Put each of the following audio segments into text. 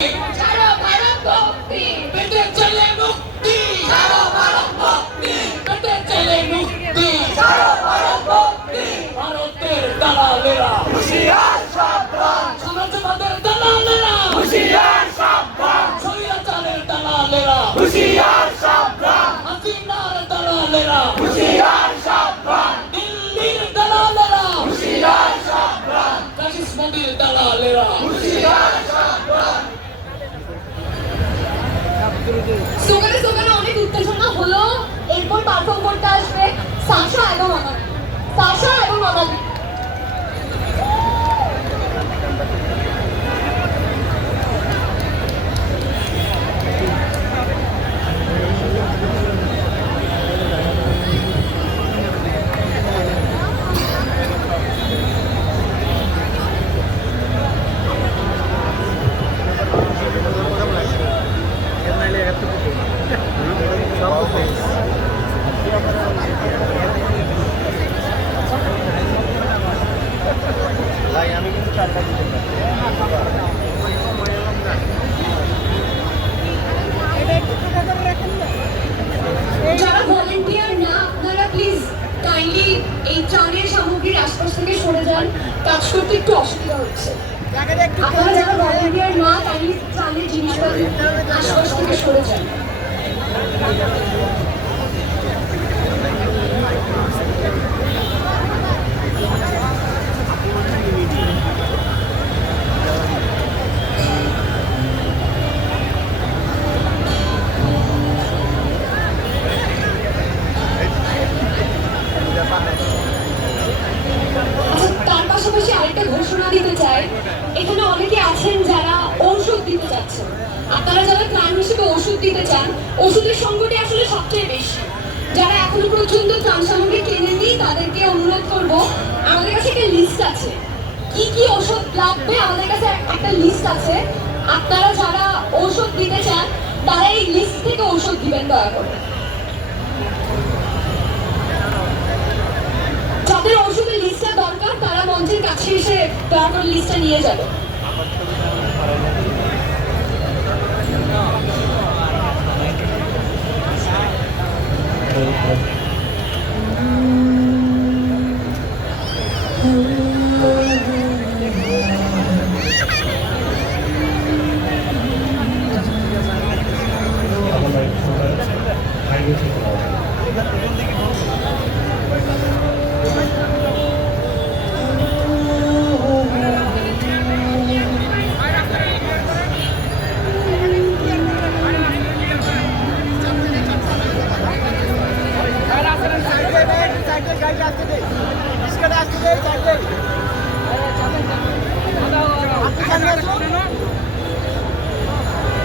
সারা ভারত ভক্তি পেটে চলে মুক্তি সারা ভারত ভক্তি পেটে চলে মুক্তি সারা ভারত ভক্তি ভারতের দালালেরা হুঁশিয়ার সাবধান সমাজবাদের দালালেরা হুঁশিয়ার সাবধান স্বৈরাচারের দালালেরা হুঁশিয়ার সাবধান হাসিনার দালালেরা হুঁশিয়ার সাবধান দিল্লির দালালেরা হুঁশিয়ার সাবধান ফ্যাসিস্ট মোদির দালালেরা হুঁশিয়ার সাবধান। স্লোগানে অনেক উত্তেজনা হলো। এরপর পারফর্ম করতে আসবে সাশা এবং অনাদি। আমি কিন্তু 4টা দিতে পারি। যারা ভলেন্টিয়ার না, আপনারা প্লিজ কাইন্ডলি এই ত্রাণের সামগ্রীর আশপাশ থেকে সরে যান, কাজ করতে একটু অসুবিধা হচ্ছে। আপনারা যারা ভলেন্টিয়ার না, কাইন্ডলি ত্রাণের জিনিসপত্র আশপাশ থেকে সরে যান। তার পাশাপাশি আরেকটা ঘোষণা দিতে চাই, এখানে অনেকে আছেন যারা ঔষধ দিতে চাচ্ছেন। আপনারা যারা ত্রাণ হিসেবে ওষুধ দিতে চান, ওষুধের সংকটে আসলে সবচেয়ে বেশি। যারা এখনো পর্যন্ত ত্রাণ সামগ্রী কেনেননি তাদেরকে অনুরোধ করব, আমাদের কাছে একটা লিস্ট আছে, কি কি ওষুধ লাগবে আমাদের কাছে একটা লিস্ট আছে। আপনারা যারা ঔষধ দিতে চান তারা এই লিস্ট থেকে ঔষধ দিবেন দয়া করে। যাদের ওষুধের লিস্টটা দরকার তারা মঞ্চের কাছে এসে দয়া করে লিস্টটা নিয়ে যাবে।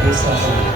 Yes,